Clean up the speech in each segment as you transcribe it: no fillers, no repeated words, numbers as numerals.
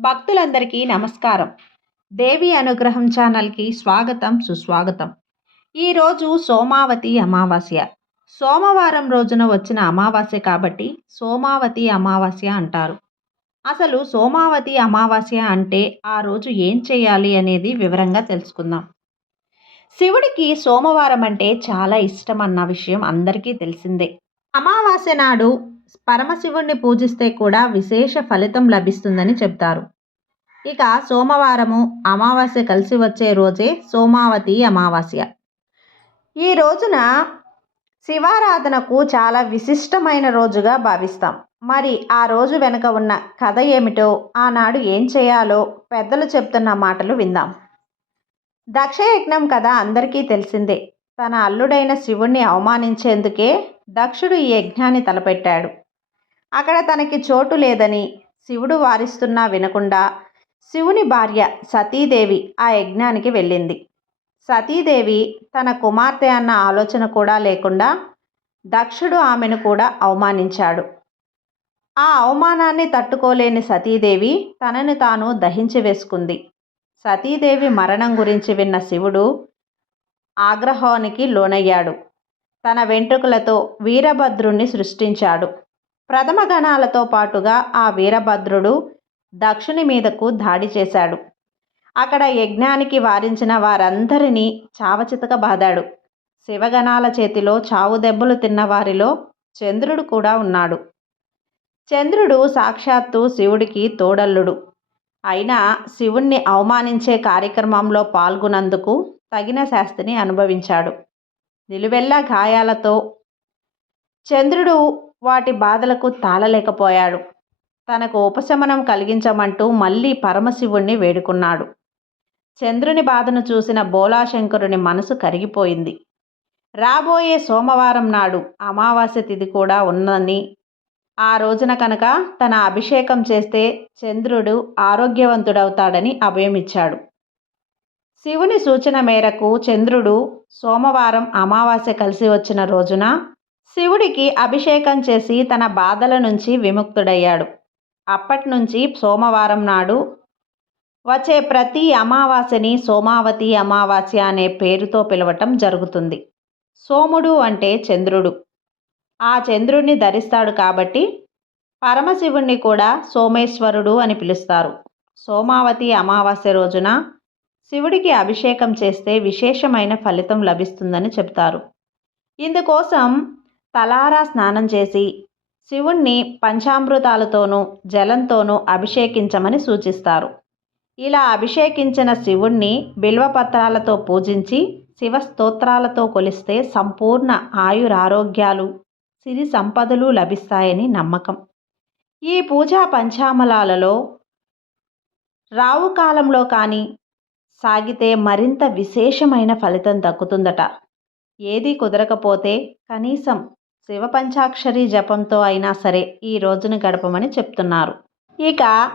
భక్తులందరికీ నమస్కారం. దేవి అనుగ్రహం ఛానల్‌కి స్వాగతం, సుస్వాగతం. ఈరోజు సోమావతి అమావాస్య. సోమవారం రోజున వచ్చిన అమావాస్య కాబట్టి సోమావతి అమావాస్య అంటారు. అసలు సోమావతి అమావాస్య అంటే ఆ రోజు ఏం చేయాలి అనేది వివరంగా తెలుసుకుందాం. శివుడికి సోమవారం అంటే చాలా ఇష్టమన్న విషయం అందరికీ తెలిసిందే. అమావాస్య నాడు పరమశివుణ్ణి పూజిస్తే కూడా విశేష ఫలితం లభిస్తుందని చెప్తారు. ఇక సోమవారము అమావాస్య కలిసి వచ్చే రోజే సోమావతి అమావాస్య. ఈ రోజున శివారాధనకు చాలా విశిష్టమైన రోజుగా భావిస్తాం. మరి ఆ రోజు వెనుక ఉన్న కథ ఏమిటో, ఆనాడు ఏం చేయాలో పెద్దలు చెప్తున్న మాటలు విందాం. దక్షయజ్ఞం కథ అందరికీ తెలిసిందే. తన అల్లుడైన శివుణ్ణి అవమానించేందుకే దక్షుడు ఈ యజ్ఞాన్ని తలపెట్టాడు. అక్కడ తనకి చోటు లేదని శివుడు వారిస్తున్నా వినకుండా శివుని భార్య సతీదేవి ఆ యజ్ఞానికి వెళ్ళింది. సతీదేవి తన కుమార్తె అన్న ఆలోచన కూడా లేకుండా దక్షుడు ఆమెను కూడా అవమానించాడు. ఆ అవమానాన్ని తట్టుకోలేని సతీదేవి తనని తాను దహించి వేసుకుంది. సతీదేవి మరణం గురించి విన్న శివుడు ఆగ్రహానికి లోనయ్యాడు. తన వెంట్రుకలతో వీరభద్రుణ్ణి సృష్టించాడు. ప్రథమ గణాలతో పాటుగా ఆ వీరభద్రుడు దక్షుని మీదకు దాడి చేశాడు. అక్కడ యజ్ఞానికి వారించిన వారందరినీ చావచితక బాదాడు. శివగణాల చేతిలో చావు దెబ్బలు తిన్న వారిలో చంద్రుడు కూడా ఉన్నాడు. చంద్రుడు సాక్షాత్తు శివుడికి తోడల్లుడు. అయినా శివుణ్ణి అవమానించే కార్యక్రమంలో పాల్గొన్నందుకు తగిన శాస్తిని అనుభవించాడు. నిలువెల్లా గాయాలతో చంద్రుడు వాటి బాధలకు తాళలేకపోయాడు. తనకు ఉపశమనం కలిగించమంటూ మళ్ళీ పరమశివుణ్ణి వేడుకున్నాడు. చంద్రుని బాధను చూసిన బోలాశంకరుని మనసు కరిగిపోయింది. రాబోయే సోమవారం నాడు అమావాస్య తిథి కూడా ఉందని, ఆ రోజున కనుక తన అభిషేకం చేస్తే చంద్రుడు ఆరోగ్యవంతుడవుతాడని అభయమిచ్చాడు. శివుని సూచన మేరకు చంద్రుడు సోమవారం అమావాస్య కలిసి వచ్చిన రోజున శివుడికి అభిషేకం చేసి తన బాధల నుంచి విముక్తుడయ్యాడు. అప్పటి నుంచి సోమవారం నాడు వచ్చే ప్రతి అమావాస్యని సోమావతి అమావాస్య అనే పేరుతో పిలవటం జరుగుతుంది. సోముడు అంటే చంద్రుడు. ఆ చంద్రుడిని ధరిస్తాడు కాబట్టి పరమశివుణ్ణి కూడా సోమేశ్వరుడు అని పిలుస్తారు. సోమావతి అమావాస్య రోజున శివుడికి అభిషేకం చేస్తే విశేషమైన ఫలితం లభిస్తుందని చెప్తారు. ఇందుకోసం తలారా స్నానం చేసి శివుణ్ణి పంచామృతాలతోనూ జలంతోనూ అభిషేకించమని సూచిస్తారు. ఇలా అభిషేకించిన శివుణ్ణి బిల్వపత్రాలతో పూజించి శివ స్తోత్రాలతో కొలిస్తే సంపూర్ణ ఆయురారోగ్యాలు, సిరి సంపదలు లభిస్తాయని నమ్మకం. ఈ పూజా పంచామలాలలో రావు కాలంలో కానీ సాగితే మరింత విశేషమైన ఫలితం దక్కుతుందట. ఏది కుదరకపోతే కనీసం శివ పంచాక్షరి జపంతో అయినా సరే ఈ రోజును గడపమని చెప్తున్నారు. ఇక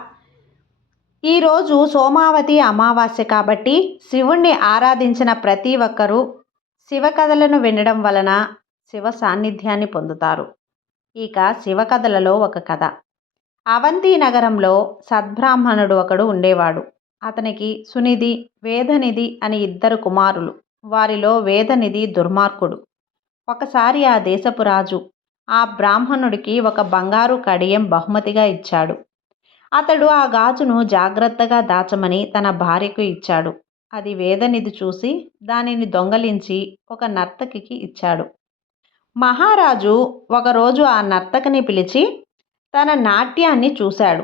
ఈరోజు సోమావతి అమావాస్య కాబట్టి శివుణ్ణి ఆరాధించిన ప్రతి ఒక్కరూ శివ కథలను వినడం వలన శివ సాన్నిధ్యాన్ని పొందుతారు. ఇక శివ కథలలో ఒక కథ. అవంతి నగరంలో సద్బ్రాహ్మణుడు ఒకడు ఉండేవాడు. అతనికి సునిధి, వేదనిధి అని ఇద్దరు కుమారులు. వారిలో వేదనిధి దుర్మార్గుడు. ఒకసారి ఆ దేశపు రాజు ఆ బ్రాహ్మణుడికి ఒక బంగారు కడియం బహుమతిగా ఇచ్చాడు. అతడు ఆ గాజును జాగ్రత్తగా దాచమని తన భార్యకు ఇచ్చాడు. అది వేదనిధి చూసి దానిని దొంగలించి ఒక నర్తకికి ఇచ్చాడు. మహారాజు ఒకరోజు ఆ నర్తకిని పిలిచి తన నాట్యాన్ని చూశాడు.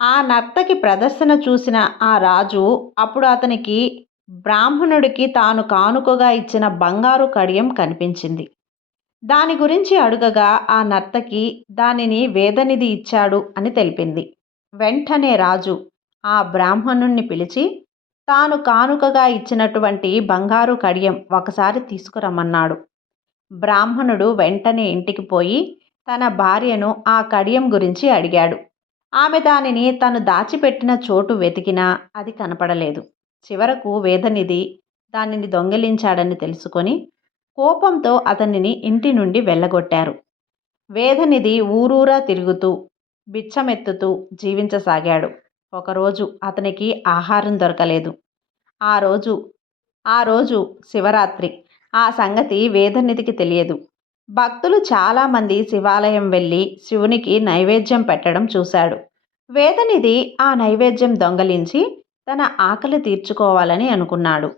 ఆ నర్తకి ప్రదర్శన చూసిన ఆ రాజు అప్పుడు అతనికి బ్రాహ్మణుడికి తాను కానుకగా ఇచ్చిన బంగారు కడియం కనిపించింది. దాని గురించి అడుగగా ఆ నర్తకి దానిని వేదనిధి ఇచ్చాడు అని తెలిపింది. వెంటనే రాజు ఆ బ్రాహ్మణుణ్ణి పిలిచి తాను కానుకగా ఇచ్చినటువంటి బంగారు కడియం ఒకసారి తీసుకురమ్మన్నాడు. బ్రాహ్మణుడు వెంటనే ఇంటికి పోయి తన భార్యను ఆ కడియం గురించి అడిగాడు. ఆమె దానిని తను దాచిపెట్టిన చోటు వెతికినా అది కనపడలేదు. చివరకు వేదనిధి దానిని దొంగిలించాడని తెలుసుకొని కోపంతో అతనిని ఇంటి నుండి వెళ్ళగొట్టారు. వేదనిధి ఊరూరా తిరుగుతూ బిచ్చమెత్తుతూ జీవించసాగాడు. ఒకరోజు అతనికి ఆహారం దొరకలేదు. ఆ రోజు ఆ రోజు శివరాత్రి. ఆ సంగతి వేదనిధికి తెలియదు. భక్తులు చాలామంది శివాలయం వెళ్ళి శివునికి నైవేద్యం పెట్టడం చూశాడు. వేదనిధి ఆ నైవేద్యం దొంగలించి తన ఆకలి తీర్చుకోవాలని అనుకున్నాడు.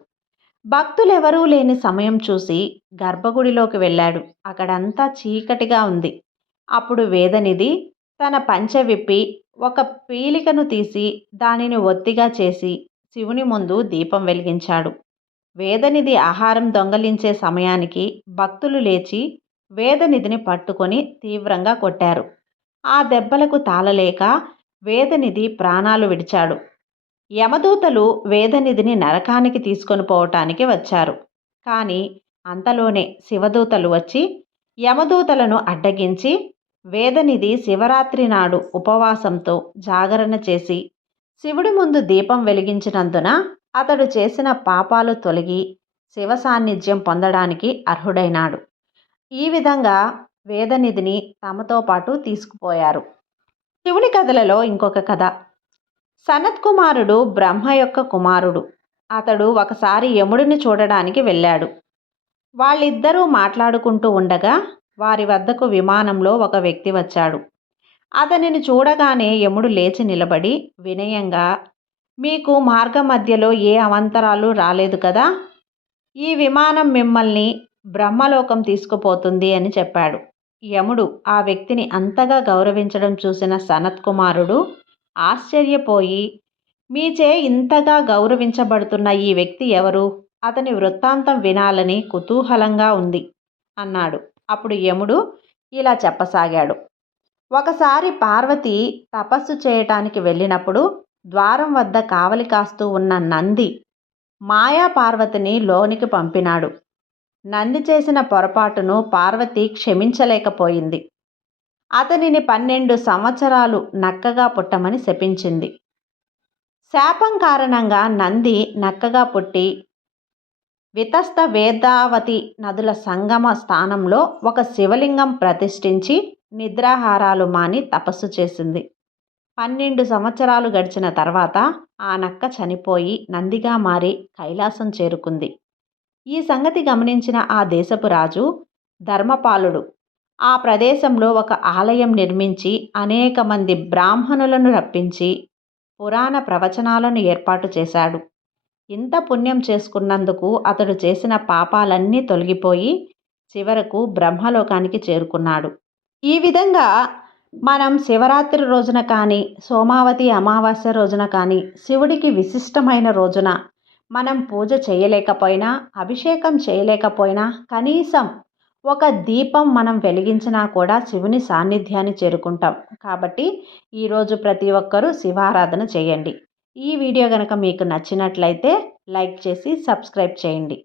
భక్తులెవరూ లేని సమయం చూసి గర్భగుడిలోకి వెళ్ళాడు. అక్కడంతా చీకటిగా ఉంది. అప్పుడు వేదనిధి తన పంచె విప్పి ఒక పీలికను తీసి దానిని ఒత్తిగా చేసి శివుని ముందు దీపం వెలిగించాడు. వేదనిధి ఆహారం దొంగలించే సమయానికి భక్తులు లేచి వేదనిధిని పట్టుకొని తీవ్రంగా కొట్టారు. ఆ దెబ్బలకు తాళలేక వేదనిధి ప్రాణాలు విడిచాడు. యమదూతలు వేదనిధిని నరకానికి తీసుకొని పోవటానికి వచ్చారు. కానీ అంతలోనే శివదూతలు వచ్చి యమదూతలను అడ్డగించి వేదనిధి శివరాత్రి నాడు ఉపవాసంతో జాగరణ చేసి శివుడి ముందు దీపం వెలిగించినందున అతడు చేసిన పాపాలు తొలగి శివ సాన్నిధ్యం పొందడానికి అర్హుడైనాడు. ఈ విధంగా వేదనిధిని తమతో పాటు తీసుకుపోయారు. శివుని కథలలో ఇంకొక కథ. సనత్కుమారుడు బ్రహ్మ యొక్క కుమారుడు. అతడు ఒకసారి యముడిని చూడడానికి వెళ్ళాడు. వాళ్ళిద్దరూ మాట్లాడుకుంటూ ఉండగా వారి వద్దకు విమానంలో ఒక వ్యక్తి వచ్చాడు. అతనిని చూడగానే యముడు లేచి నిలబడి వినయంగా, మీకు మార్గ మధ్యలో ఏ అవాంతరాలు రాలేదు కదా, ఈ విమానం మిమ్మల్ని బ్రహ్మలోకం తీసుకుపోతుంది అని చెప్పాడు. యముడు ఆ వ్యక్తిని అంతగా గౌరవించడం చూసిన సనత్కుమారుడు ఆశ్చర్యపోయి, మీచే ఇంతగా గౌరవించబడుతున్న ఈ వ్యక్తి ఎవరు, అతని వృత్తాంతం వినాలని కుతూహలంగా ఉంది అన్నాడు. అప్పుడు యముడు ఇలా చెప్పసాగాడు. ఒకసారి పార్వతి తపస్సు చేయటానికి వెళ్ళినప్పుడు ద్వారం వద్ద కావలి కాస్తూ ఉన్న నంది మాయా పార్వతిని లోనికి పంపినాడు. నంది చేసిన పొరపాటును పార్వతి క్షమించలేకపోయింది. అతనిని 12 సంవత్సరాలు నక్కగా పుట్టమని శపించింది. శాపం కారణంగా నంది నక్కగా పుట్టి వితస్త వేదావతి నదుల సంగమ స్థానంలో ఒక శివలింగం ప్రతిష్ఠించి నిద్రాహారాలు మాని తపస్సు చేసింది. 12 సంవత్సరాలు గడిచిన తర్వాత ఆ నక్క చనిపోయి నందిగా మారి కైలాసం చేరుకుంది. ఈ సంగతి గమనించిన ఆ దేశపు రాజు ధర్మపాలుడు ఆ ప్రదేశంలో ఒక ఆలయం నిర్మించి అనేక మంది బ్రాహ్మణులను రప్పించి పురాణ ప్రవచనాలను ఏర్పాటు చేశాడు. ఇంత పుణ్యం చేసుకున్నందుకు అతడు చేసిన పాపాలన్నీ తొలగిపోయి చివరకు బ్రహ్మలోకానికి చేరుకున్నాడు. ఈ విధంగా మనం శివరాత్రి రోజున కానీ సోమావతి అమావాస్య రోజున కానీ శివుడికి విశిష్టమైన రోజున మనం పూజ చేయలేకపోయినా, అభిషేకం చేయలేకపోయినా కనీసం ఒక దీపం మనం వెలిగించినా కూడా శివుని సాన్నిధ్యాన్ని చేరుకుంటాం. కాబట్టి ఈరోజు ప్రతి ఒక్కరూ శివారాధన చేయండి. ఈ వీడియో కనుక మీకు నచ్చినట్లయితే లైక్ చేసి సబ్స్క్రైబ్ చేయండి.